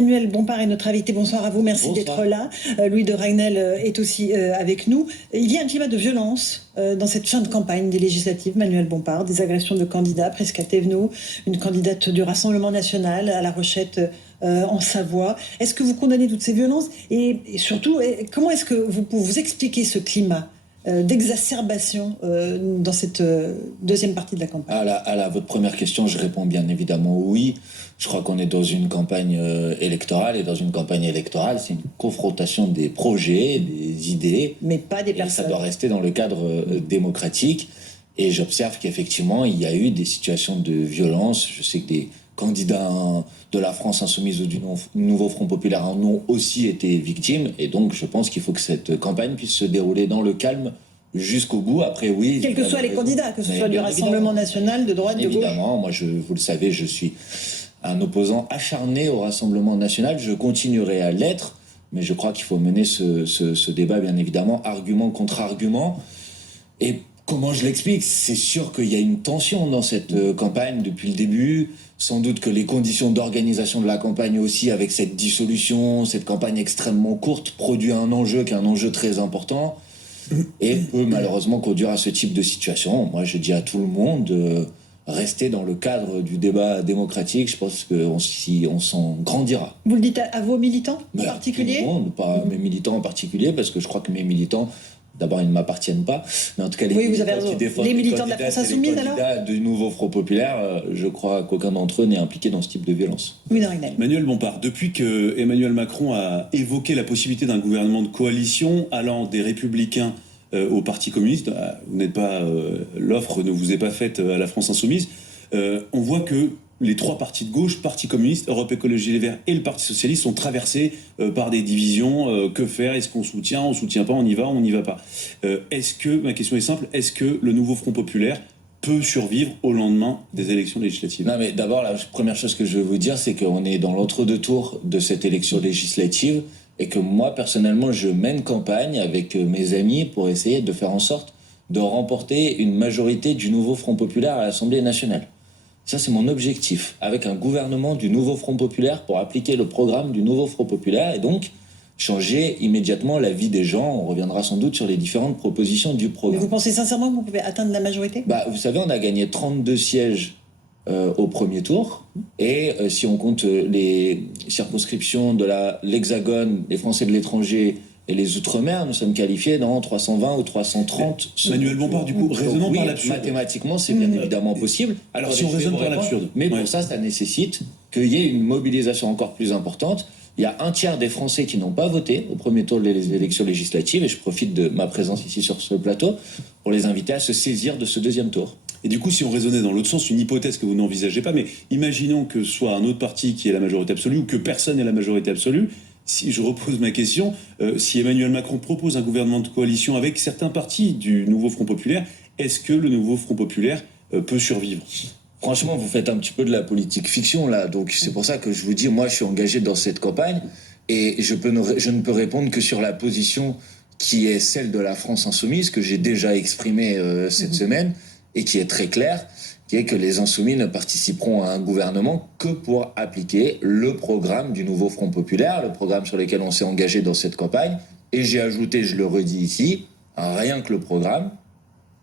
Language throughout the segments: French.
Manuel Bompard est notre invité. Bonsoir à vous, merci d'être là. Louis de Ragnel est aussi avec nous. Il y a un climat de violence dans cette fin de campagne des législatives. Manuel Bompard, des agressions de candidats, Prisca Thévenot, une candidate du Rassemblement national à La Rochette en Savoie. Est-ce que vous condamnez toutes ces violences et surtout, comment est-ce que vous pouvez vous expliquer ce climat d'exacerbation dans cette deuxième partie de la campagne? À votre première question, je réponds bien évidemment oui. Je crois qu'on est dans une campagne électorale, et dans une campagne électorale, c'est une confrontation des projets, des idées. Mais pas des personnes. Et ça doit rester dans le cadre démocratique. Et j'observe qu'effectivement, il y a eu des situations de violence. Je sais que des candidats de la France Insoumise ou du Nouveau Front Populaire en ont aussi été victimes. Et donc, je pense qu'il faut que cette campagne puisse se dérouler dans le calme jusqu'au bout. Après, oui... Quels que soient les candidats, que ce soit du Rassemblement national, de droite, de gauche. Évidemment, moi, vous le savez, je suis un opposant acharné au Rassemblement national. Je continuerai à l'être, mais je crois qu'il faut mener ce débat, bien évidemment, argument contre argument. Et comment je l'explique? C'est sûr qu'il y a une tension dans cette campagne depuis le début. Sans doute que les conditions d'organisation de la campagne aussi, avec cette dissolution, cette campagne extrêmement courte, produit un enjeu qui est un enjeu très important et peut malheureusement conduire à ce type de situation. Moi, je dis à tout le monde... rester dans le cadre du débat démocratique, je pense qu'on s'en grandira. Vous le dites à vos militants en particulier? Tout le monde, pas mes militants en particulier, parce que je crois que mes militants, d'abord, ils ne m'appartiennent pas, mais en tout cas, les militants de la France Insoumise, alors? Les candidats du Nouveau Front Populaire, je crois qu'aucun d'entre eux n'est impliqué dans ce type de violence. Oui, Manuel Bompard, depuis que Emmanuel Macron a évoqué la possibilité d'un gouvernement de coalition allant des Républicains au Parti communiste, vous n'êtes pas l'offre ne vous est pas faite à la France Insoumise. On voit que les trois partis de gauche, Parti communiste, Europe Écologie Les Verts et le Parti socialiste, sont traversés par des divisions. Que faire? Est-ce qu'on soutient? On soutient pas? On y va? On n'y va pas? Ma question est simple, est-ce que le Nouveau Front Populaire peut survivre au lendemain des élections législatives? Non, mais d'abord, la première chose que je veux vous dire, c'est qu'on est dans l'entre-deux tours de cette élection législative. Et que moi, personnellement, je mène campagne avec mes amis pour essayer de faire en sorte de remporter une majorité du Nouveau Front Populaire à l'Assemblée nationale. Ça, c'est mon objectif, avec un gouvernement du Nouveau Front Populaire pour appliquer le programme du Nouveau Front Populaire et donc changer immédiatement la vie des gens. On reviendra sans doute sur les différentes propositions du programme. Mais vous pensez sincèrement que vous pouvez atteindre la majorité? Vous savez, on a gagné 32 sièges au premier tour. Et si on compte les circonscriptions de l'Hexagone, les Français de l'étranger et les Outre-mer, nous sommes qualifiés dans 320 ou 330. Manuel Bompard, du coup, raisonnons par l'absurde. Mathématiquement, c'est bien évidemment possible. Alors si on raisonne par l'absurde. Mais pour ça nécessite qu'il y ait une mobilisation encore plus importante. Il y a un tiers des Français qui n'ont pas voté au premier tour des élections législatives, et je profite de ma présence ici sur ce plateau pour les inviter à se saisir de ce deuxième tour. Et du coup, si on raisonnait dans l'autre sens, une hypothèse que vous n'envisagez pas, mais imaginons que ce soit un autre parti qui ait la majorité absolue ou que personne n'ait la majorité absolue. Si je repose ma question, si Emmanuel Macron propose un gouvernement de coalition avec certains partis du Nouveau Front Populaire, est-ce que le Nouveau Front Populaire peut survivre? Franchement, vous faites un petit peu de la politique fiction là, donc c'est pour ça que je vous dis, moi je suis engagé dans cette campagne et je ne peux répondre que sur la position qui est celle de la France Insoumise, que j'ai déjà exprimée cette semaine, et qui est très clair, qui est que les Insoumis ne participeront à un gouvernement que pour appliquer le programme du Nouveau Front Populaire, le programme sur lequel on s'est engagé dans cette campagne. Et j'ai ajouté, je le redis ici, rien que le programme,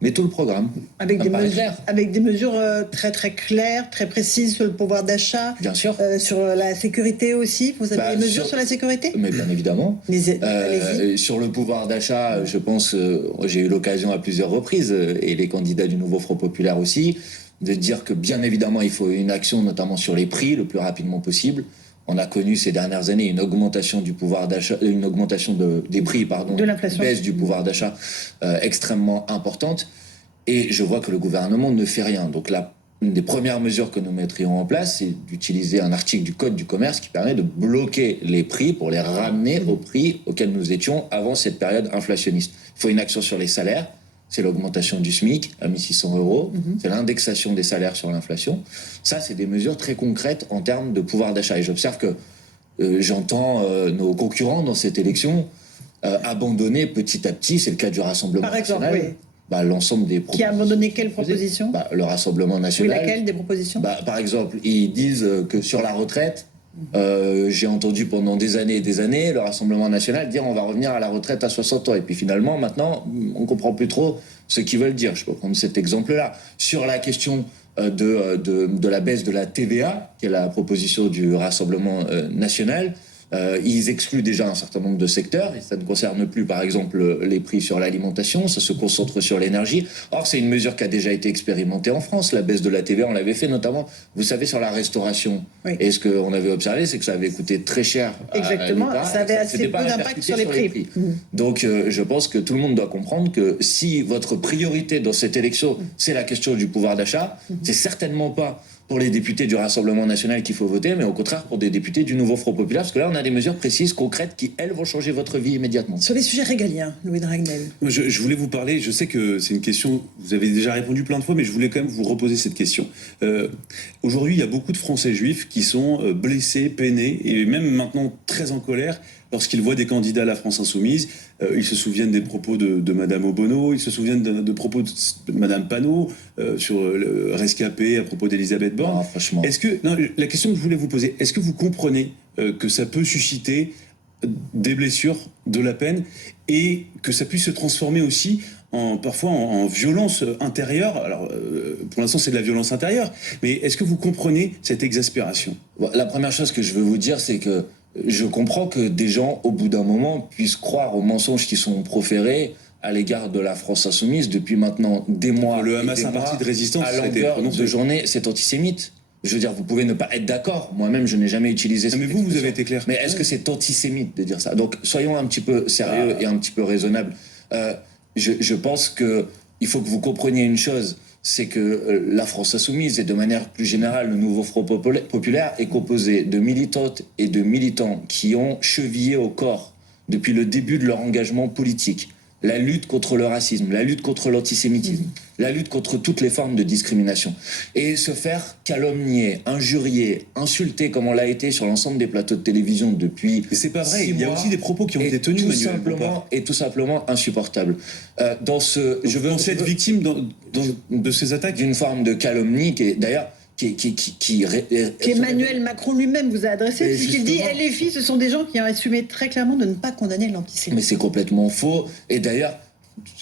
mais tout le programme. Avec des mesures très très claires, très précises sur le pouvoir d'achat. Bien sûr. Sur la sécurité aussi. Vous avez des mesures sur la sécurité? Mais bien évidemment. Sur le pouvoir d'achat, je pense, j'ai eu l'occasion à plusieurs reprises, et les candidats du Nouveau Front Populaire aussi, de dire que bien évidemment il faut une action notamment sur les prix le plus rapidement possible. On a connu ces dernières années une augmentation du pouvoir d'achat, une augmentation des prix, de l'inflation, une baisse du pouvoir d'achat extrêmement importante. Et je vois que le gouvernement ne fait rien. Donc une des premières mesures que nous mettrions en place, c'est d'utiliser un article du Code du commerce qui permet de bloquer les prix pour les ramener au prix auquel nous étions avant cette période inflationniste. Il faut une action sur les salaires. C'est l'augmentation du SMIC à 1 600 €. C'est l'indexation des salaires sur l'inflation. Ça, c'est des mesures très concrètes en termes de pouvoir d'achat. Et j'observe que j'entends nos concurrents dans cette élection abandonner petit à petit, c'est le cas du Rassemblement national. Oui. L'ensemble des propositions. Qui a abandonné quelle proposition? Le Rassemblement national. Oui, laquelle des propositions? Par exemple, ils disent que sur la retraite, J'ai entendu pendant des années et des années le Rassemblement national dire on va revenir à la retraite à 60 ans. Et puis finalement, maintenant, on comprend plus trop ce qu'ils veulent dire. Je peux prendre cet exemple-là. Sur la question de la baisse de la TVA, qui est la proposition du Rassemblement national, ils excluent déjà un certain nombre de secteurs, et ça ne concerne plus par exemple les prix sur l'alimentation, ça se concentre sur l'énergie. Or c'est une mesure qui a déjà été expérimentée en France, la baisse de la TVA, on l'avait fait notamment, vous savez, sur la restauration. Oui. Et ce qu'on avait observé, c'est que ça avait coûté très cher Exactement, à l'État, ça avait assez peu d'impact sur les prix. Donc je pense que tout le monde doit comprendre que si votre priorité dans cette élection, c'est la question du pouvoir d'achat, c'est certainement pas pour les députés du Rassemblement national qu'il faut voter, mais au contraire pour des députés du nouveau Front populaire, parce que là on a des mesures précises, concrètes, qui elles vont changer votre vie immédiatement. Sur les sujets régaliens, Louis de Ragnel. Je voulais vous parler, je sais que c'est une question, vous avez déjà répondu plein de fois, mais je voulais quand même vous reposer cette question. Aujourd'hui, il y a beaucoup de Français juifs qui sont blessés, peinés, et même maintenant très en colère, lorsqu'ils voient des candidats à la France Insoumise. Ils se souviennent des propos de Madame Obono, ils se souviennent de propos de Madame Panot sur le rescapé à propos d'Elisabeth Borne. Non, franchement. La question que je voulais vous poser, est-ce que vous comprenez que ça peut susciter des blessures, de la peine, et que ça puisse se transformer aussi parfois en violence intérieure? Alors, pour l'instant, c'est de la violence intérieure, mais est-ce que vous comprenez cette exaspération? La première chose que je veux vous dire, c'est que je comprends que des gens, au bout d'un moment, puissent croire aux mensonges qui sont proférés à l'égard de la France insoumise depuis maintenant des mois. Le Hamas, et des un parti de résistance, à longueur de journée, c'est antisémite. Je veux dire, vous pouvez ne pas être d'accord. Moi-même, je n'ai jamais utilisé cette expression. Mais vous avez été clair. Mais est-ce que c'est antisémite de dire ça? Donc, soyons un petit peu sérieux et un petit peu raisonnables. Je pense qu'il faut que vous compreniez une chose, c'est que la France insoumise, et de manière plus générale, le nouveau Front populaire, est composé de militantes et de militants qui ont chevillé au corps, depuis le début de leur engagement politique, la lutte contre le racisme, la lutte contre l'antisémitisme, la lutte contre toutes les formes de discrimination. Et se faire calomnier, injurier, insulter comme on l'a été sur l'ensemble des plateaux de télévision depuis... Mais c'est pas vrai, il y a aussi des propos qui ont été tenus, Manuel Bompard. Et tout simplement insupportable. Je veux être victime de ces attaques. D'une forme de calomnie qui est d'ailleurs... Qu'Emmanuel Macron lui-même vous a adressé, puisqu'il dit « LFI, ce sont des gens qui ont assumé très clairement de ne pas condamner l'antisémitisme ». Mais c'est complètement faux. Et d'ailleurs,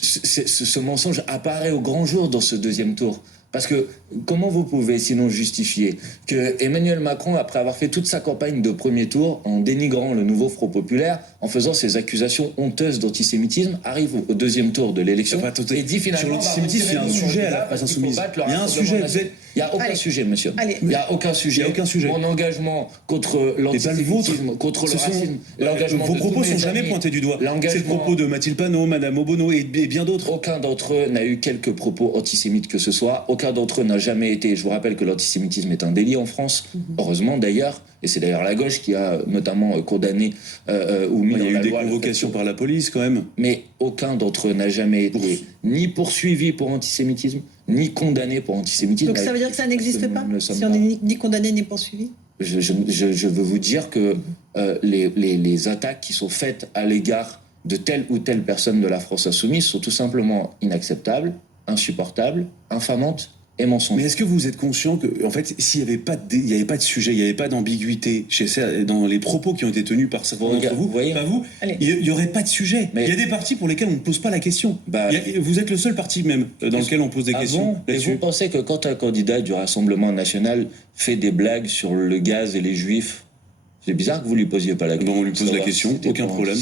ce mensonge apparaît au grand jour dans ce deuxième tour. Parce que comment vous pouvez sinon justifier que Emmanuel Macron, après avoir fait toute sa campagne de premier tour, en dénigrant le nouveau Front populaire, en faisant ses accusations honteuses d'antisémitisme, arrive au deuxième tour de l'élection et dit finalement... Sur l'antisémitisme, il y a un sujet à la France insoumise. Il y a un sujet. Il n'y a aucun sujet, monsieur. Il n'y a aucun sujet. Mon engagement contre l'antisémitisme, contre le racisme, l'engagement vos propos sont jamais pointés du doigt. C'est le propos de Mathilde Panot, Madame Obono et bien d'autres. Aucun d'entre eux n'a eu quelque propos antisémites que ce soit. Aucun d'entre eux n'a jamais été... Je vous rappelle que l'antisémitisme est un délit en France, heureusement d'ailleurs, et c'est d'ailleurs la gauche qui a notamment condamné ou mis dans la loi... Il y a eu des convocations par la police quand même. Mais aucun d'entre eux n'a jamais été ni poursuivi pour antisémitisme, ni condamné pour antisémitisme. Donc ça veut dire que ça n'existe pas, si on n'est ni condamné ni poursuivi? Je veux vous dire que les attaques qui sont faites à l'égard de telle ou telle personne de la France insoumise sont tout simplement inacceptables, insupportables, infamantes et mensongères. Mais est-ce que vous êtes conscient que, en fait, s'il n'y avait pas de sujet, il n'y avait pas d'ambiguïté dans les propos qui ont été tenus par certains d'entre vous, pas vous, il n'y aurait pas de sujet. Mais il y a des partis pour lesquels on ne pose pas la question. Vous êtes le seul parti même dans lequel on pose des questions. Et vous pensez que quand un candidat du Rassemblement national fait des blagues sur le gaz et les juifs, c'est bizarre que vous lui posiez pas la question. Bon, on lui pose la question, aucun problème.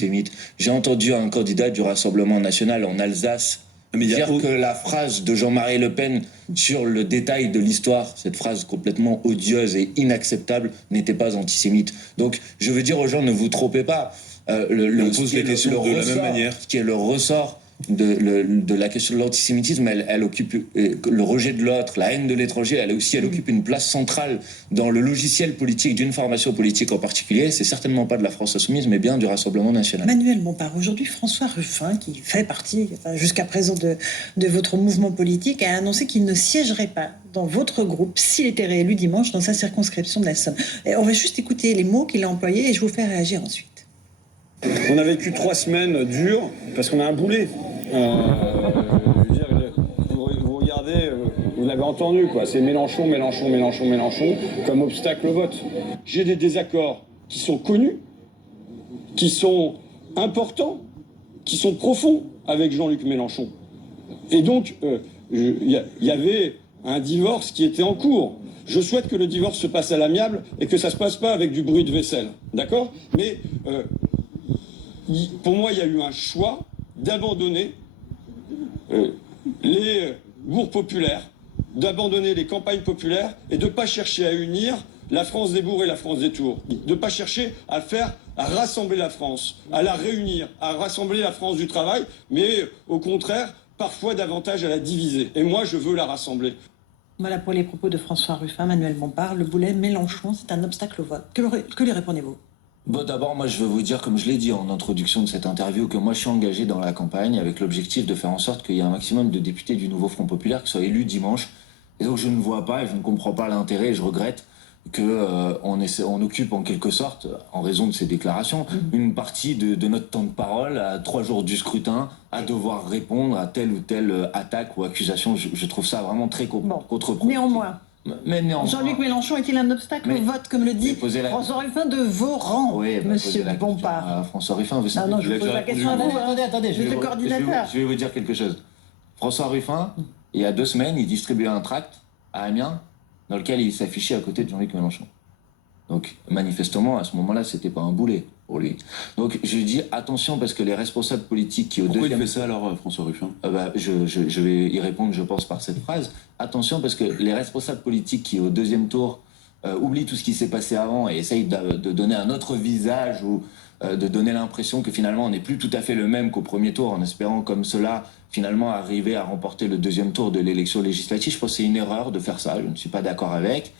J'ai entendu un candidat du Rassemblement national en Alsace dire que la phrase de Jean-Marie Le Pen sur le détail de l'histoire, cette phrase complètement odieuse et inacceptable, n'était pas antisémite. Donc, je veux dire aux gens, ne vous trompez pas. On pose les questions de la même manière. Ce qui est le ressort de la question de l'antisémitisme, elle occupe le rejet de l'autre, la haine de l'étranger, elle occupe une place centrale dans le logiciel politique d'une formation politique en particulier. C'est certainement pas de la France insoumise, mais bien du Rassemblement national. Manuel Bompard, aujourd'hui François Ruffin, qui fait partie jusqu'à présent de votre mouvement politique, a annoncé qu'il ne siégerait pas dans votre groupe s'il était réélu dimanche dans sa circonscription de la Somme. Et on va juste écouter les mots qu'il a employés et je vous fais réagir ensuite. On a vécu 3 semaines dures parce qu'on a un boulet. Vous regardez, vous l'avez entendu, quoi. C'est Mélenchon, Mélenchon, Mélenchon, Mélenchon, comme obstacle au vote. J'ai des désaccords qui sont connus, qui sont importants, qui sont profonds avec Jean-Luc Mélenchon. Et donc, il y avait un divorce qui était en cours. Je souhaite que le divorce se passe à l'amiable et que ça se passe pas avec du bruit de vaisselle, d'accord? Mais pour moi, il y a eu un choix d'abandonner les bourgs populaires, d'abandonner les campagnes populaires et de ne pas chercher à unir la France des bourgs et la France des tours. De ne pas chercher à rassembler la France, à la réunir, à rassembler la France du travail, mais au contraire, parfois davantage à la diviser. Et moi, je veux la rassembler. Voilà pour les propos de François Ruffin, Manuel Bompard. Le boulet Mélenchon, c'est un obstacle au vote. Que lui répondez-vous? Bon, d'abord, moi, je veux vous dire, comme je l'ai dit en introduction de cette interview, que moi, je suis engagé dans la campagne avec l'objectif de faire en sorte qu'il y ait un maximum de députés du nouveau Front Populaire qui soient élus dimanche. Et donc, je ne vois pas et je ne comprends pas l'intérêt, et je regrette on occupe en quelque sorte, en raison de ces déclarations, une partie de notre temps de parole à 3 jours du scrutin, à devoir répondre à telle ou telle attaque ou accusation. Je trouve ça vraiment très contre-productif. Néanmoins, Jean-Luc Mélenchon est-il un obstacle au vote, comme le dit François Ruffin de vos rangs, monsieur Bompard? François Ruffin, vous savez. Non, je pose la question à vous. Attendez, je vais vous dire quelque chose. François Ruffin, il y a 2 semaines, il distribuait un tract à Amiens dans lequel il s'affichait à côté de Jean-Luc Mélenchon. Donc, manifestement, à ce moment-là, c'était pas un boulet pour lui. Donc, je dis attention, parce que les responsables politiques qui, Pourquoi il fait ça alors, François Ruffin? Je vais y répondre, je pense, par cette phrase. Attention, parce que les responsables politiques qui, au 2e tour, oublient tout ce qui s'est passé avant et essayent de donner un autre visage ou de donner l'impression que finalement on n'est plus tout à fait le même qu'au 1er tour, en espérant comme cela finalement arriver à remporter le 2e tour de l'élection législative. Je pense que c'est une erreur de faire ça, je ne suis pas d'accord avec.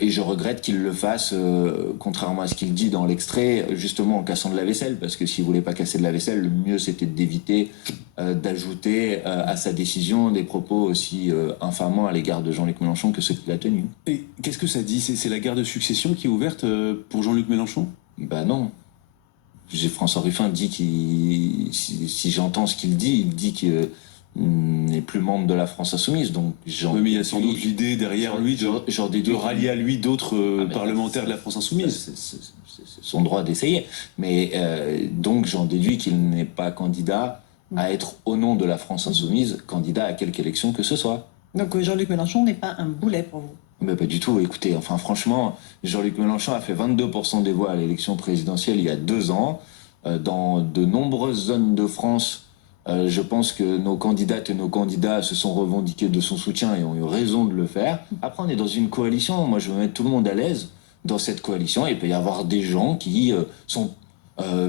Et je regrette qu'il le fasse, contrairement à ce qu'il dit dans l'extrait, justement en cassant de la vaisselle, parce que s'il voulait pas casser de la vaisselle, le mieux c'était d'éviter d'ajouter à sa décision des propos aussi infamants à l'égard de Jean-Luc Mélenchon que ceux qu'il a tenus. Et qu'est-ce que ça dit? C'est la guerre de succession qui est ouverte pour Jean-Luc Mélenchon? Ben non. François Ruffin dit si j'entends ce qu'il dit, il dit qu'il n'est plus membre de la France Insoumise. Donc oui, mais il y a sans doute l'idée derrière lui de rallier à lui d'autres parlementaires de la France Insoumise. C'est son droit d'essayer. Mais donc j'en déduis qu'il n'est pas candidat à être, au nom de la France Insoumise, candidat à quelque élection que ce soit. Donc Jean-Luc Mélenchon n'est pas un boulet pour vous? Mais pas du tout. Écoutez, enfin franchement, Jean-Luc Mélenchon a fait 22% des voix à l'élection présidentielle il y a 2 ans. Dans de nombreuses zones de France, je pense que nos candidates et nos candidats se sont revendiqués de son soutien et ont eu raison de le faire. Après, on est dans une coalition. Moi, je veux mettre tout le monde à l'aise dans cette coalition. Il peut y avoir des gens qui sont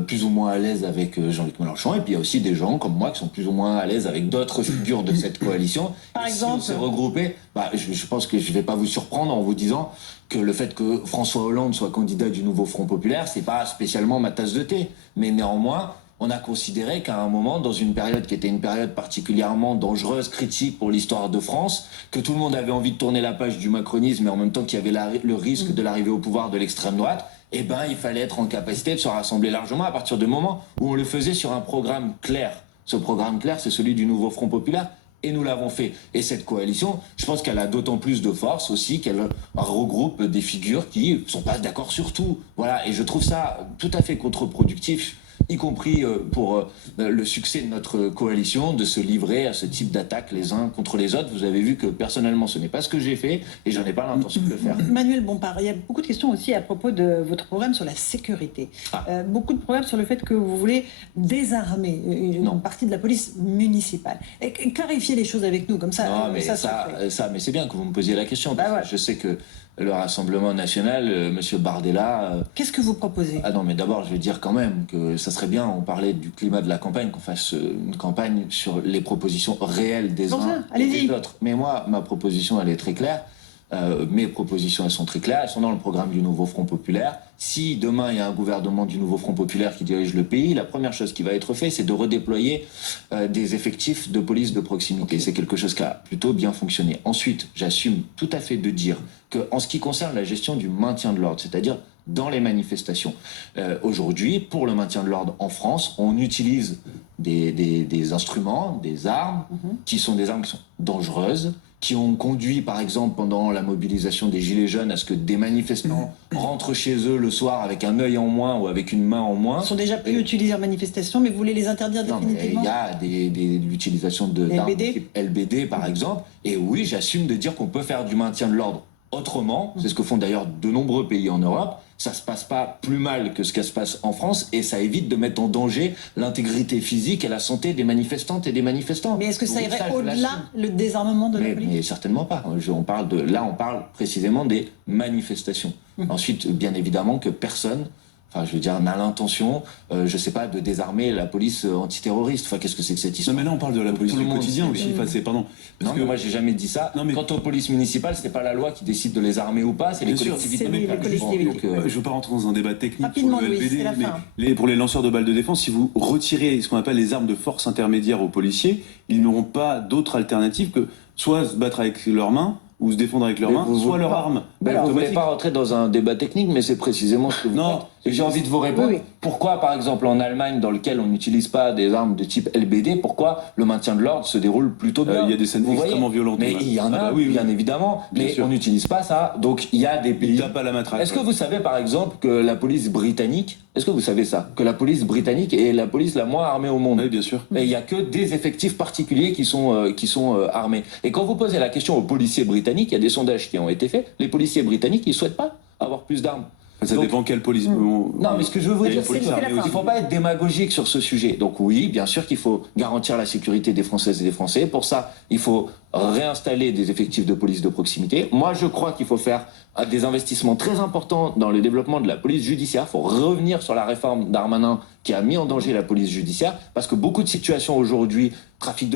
plus ou moins à l'aise avec Jean-Luc Mélenchon, et puis il y a aussi des gens comme moi qui sont plus ou moins à l'aise avec d'autres figures de cette coalition. Par exemple, si on s'est regroupé, je pense que je ne vais pas vous surprendre en vous disant que le fait que François Hollande soit candidat du nouveau Front Populaire, c'est pas spécialement ma tasse de thé, mais néanmoins on a considéré qu'à un moment, dans une période qui était une période particulièrement dangereuse, critique pour l'histoire de France, que tout le monde avait envie de tourner la page du macronisme, mais en même temps qu'il y avait le risque de l'arrivée au pouvoir de l'extrême droite, il fallait être en capacité de se rassembler largement à partir du moment où on le faisait sur un programme clair. Ce programme clair, c'est celui du nouveau Front Populaire, et nous l'avons fait. Et cette coalition, je pense qu'elle a d'autant plus de force aussi qu'elle regroupe des figures qui ne sont pas d'accord sur tout. Voilà, et je trouve ça tout à fait contre-productif, y compris pour le succès de notre coalition, de se livrer à ce type d'attaque les uns contre les autres. Vous avez vu que personnellement, ce n'est pas ce que j'ai fait et je n'en ai pas l'intention de le faire. Manuel Bompard, il y a beaucoup de questions aussi à propos de votre programme sur la sécurité. Beaucoup de problèmes sur le fait que vous voulez désarmer une partie de la police municipale. Et clarifier les choses avec nous, comme ça. Non, mais mais c'est bien que vous me posiez la question. Parce que je sais que le Rassemblement national, Monsieur Bardella... Qu'est-ce que vous proposez? Ah non, mais d'abord, je vais dire quand même que ça serait bien, on parlait du climat de la campagne, qu'on fasse une campagne sur les propositions réelles des uns et des autres. Mais moi, ma proposition, elle est très claire. Mes propositions, elles sont très claires. Elles sont dans le programme du nouveau Front Populaire. Si demain, il y a un gouvernement du nouveau Front Populaire qui dirige le pays, la première chose qui va être faite, c'est de redéployer des effectifs de police de proximité. C'est quelque chose qui a plutôt bien fonctionné. Ensuite, j'assume tout à fait de dire qu'en ce qui concerne la gestion du maintien de l'ordre, c'est-à-dire dans les manifestations, aujourd'hui, pour le maintien de l'ordre en France, on utilise des instruments, des armes, qui sont des armes qui sont dangereuses, qui ont conduit, par exemple, pendant la mobilisation des Gilets jaunes, à ce que des manifestants rentrent chez eux le soir avec un œil en moins ou avec une main en moins. Ils sont déjà plus utilisés en manifestation, mais vous voulez les interdire Non, mais définitivement? il y a l'utilisation d'armes LBD. type LBD, par exemple. Et oui, j'assume de dire qu'on peut faire du maintien de l'ordre autrement. C'est ce que font d'ailleurs de nombreux pays en Europe. Ça se passe pas plus mal que ce qui se passe en France et ça évite de mettre en danger l'intégrité physique et la santé des manifestantes et des manifestants. Mais est-ce que ça Donc irait je au-delà l'assume. le désarmement de la police? Mais certainement pas. On parle précisément des manifestations. Ensuite, bien évidemment que personne, n'a l'intention, je sais pas, de désarmer la police antiterroriste. Enfin, qu'est-ce que c'est que cette histoire? Non, mais là, on parle de la police Tout du le monde quotidien sait. aussi. Enfin, c'est, pardon. Non, mais moi, j'ai jamais dit ça. Non, mais- Quant aux polices municipales, c'est pas la loi qui décide de les armer ou pas, c'est les Bien sûr, collectivités. c'est les locales. collectivités. Donc, Je veux pas rentrer dans un débat technique Rapidement, sur le Louis, LBD, c'est la mais fin. pour les lanceurs de balles de défense, si vous retirez ce qu'on appelle les armes de force intermédiaire aux policiers, ils n'auront pas d'autre alternative que soit se battre avec leurs mains ou se défendre avec leurs Mais mains, vous soit voulez leur pas- arme. Vous ne voulez automatique. pas rentrer dans un débat technique, mais c'est précisément ce que vous Non. faites. Et j'ai envie de vous répondre. Oui, oui. Pourquoi, par exemple, en Allemagne, dans lequel on n'utilise pas des armes de type LBD, pourquoi le maintien de l'ordre se déroule plutôt bien? Il y a des scènes Vous voyez extrêmement violentes. Mais il y en a, Ah bah oui, oui. bien évidemment, Bien mais sûr. on n'utilise pas ça. Donc il y a des Ils pays. tapent à la matraque. Est-ce que vous savez, par exemple, que la police britannique, est-ce que vous savez ça, que la police britannique est la police la moins armée au monde? Oui, bien sûr. Et il n'y a que des effectifs particuliers qui sont armés. Et quand vous posez la question aux policiers britanniques, il y a des sondages qui ont été faits, les policiers britanniques, ils ne souhaitent pas avoir plus d'armes. Enfin, ça Donc- dépend quelle police. Non, mais ce que je veux vous Il y a dire, une c'est police qu'il armée la aussi. ne faut pas être démagogique sur ce sujet. Donc oui, bien sûr qu'il faut garantir la sécurité des Françaises et des Français. Pour ça, il faut réinstaller des effectifs de police de proximité. Moi, je crois qu'il faut faire des investissements très importants dans le développement de la police judiciaire. Il faut revenir sur la réforme Darmanin qui a mis en danger la police judiciaire, parce que beaucoup de situations aujourd'hui, trafic de